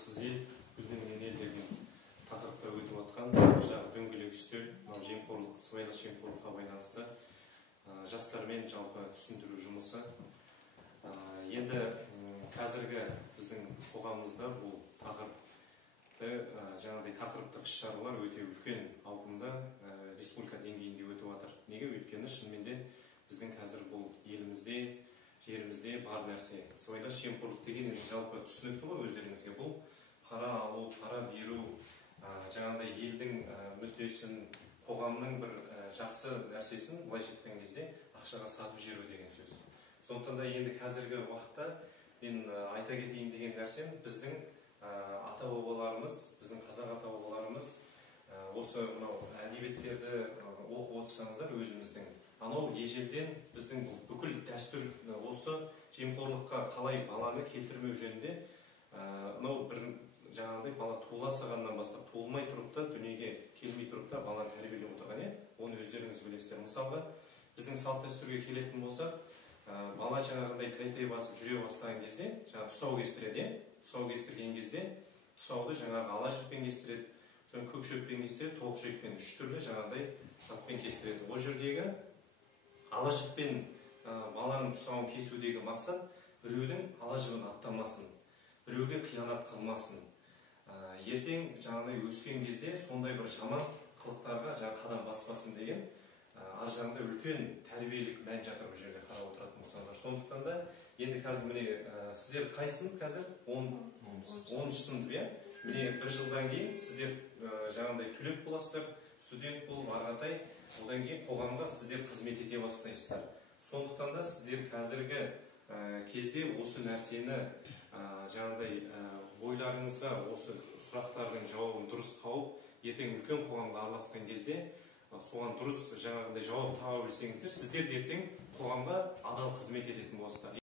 Жолсыз ел, гүлденген ел деген тақырыпта өтіп жатқан жаңағы дөңгелек үстел, жемқорлық, сыбайлас жемқорлыққа байланысты жастармен жалпы түсіндіру жұмысы. Енді қазіргі біздің қоғамымызда бұл жаңағыдай тақырыптық іс-шаралар өте үлкен ауқымда республика деңгейінде өтіп жатыр. Неге? Өйткені шынымен де біздің қазір бұл елімізде, жерімізде бар нәрсе. Сыбайлас жемқорлық деген жалпы түсінікті ғой өздеріңізге. Бұл пара алу, пара беру, жаңағыдай елдің мүддесін, қоғамның бір жақсы нәрсесін былайша айтқан кезде ақшаға сатып жіберу деген сөз. Сондықтан да енді қазіргі уақытта мен айта кетейін деген нәрсем, біздің ата-бабаларымыз, біздің қазақ ата-бабаларымыз осы мынау әдебиеттерді оқып отырсаңыздар өзіміздің, анау ежелден біздің бүкіл дәстүр осы жемқорлыққа қалай баланы келтірмеу жөнінде, мынау бір жаңағыдай бала туыла салғаннан бастап, туылмай тұрып та, дүниеге келмей тұрып та баланы тәрбиелеп отырған, оны өздеріңіз білесіздер. Мысалға, біздің салт дәстүрге келетін болсақ, бала жаңағындай тәй-тәй басып жүре бастаған кезде, жаңағы тұсау кестіреді, тұсау кестірген кезде, тұсауды жаңағы ала жіппен кестіреді, соң көк шөппен кестіреді, тоқ шөппен, үш түрлі жаңағыдай затпен кестіреді. Ол жердегі ала жіппен баланың тұсауын кесудегі мақсат біреудің ала жібін аттамасын, біреуге қиянат қылмасын. Ертең жаңағыдай өскен кезде сондай бір жаман қылықтарға қадам баспасын деген ар жағында үлкен тәрбиелік мән жатыр бұл жерде қарап отыратын болсаңыздар. Сондықтан да енді қазір міне сіздер қай сынып қазір? 10-шы сынып, иә? Міне бір жылдан кейін сіздер жаңағыдай түлек боласыздар, студент болып арғатай, одан кейін қоғамға сіздер қызмет ете бастайсыздар. Сондықтан да сіздер қазіргі кезде осы нәрсені жаңағыдай ойларыңызға осы сұрақтардың жауабын дұрыс тауып, ертең үлкен қоғамға араласқан кезде соған дұрыс жаңағындай жауап таба білсеңіздер, сіздер ертең қоғамға адал қызмет ететін боласыздар.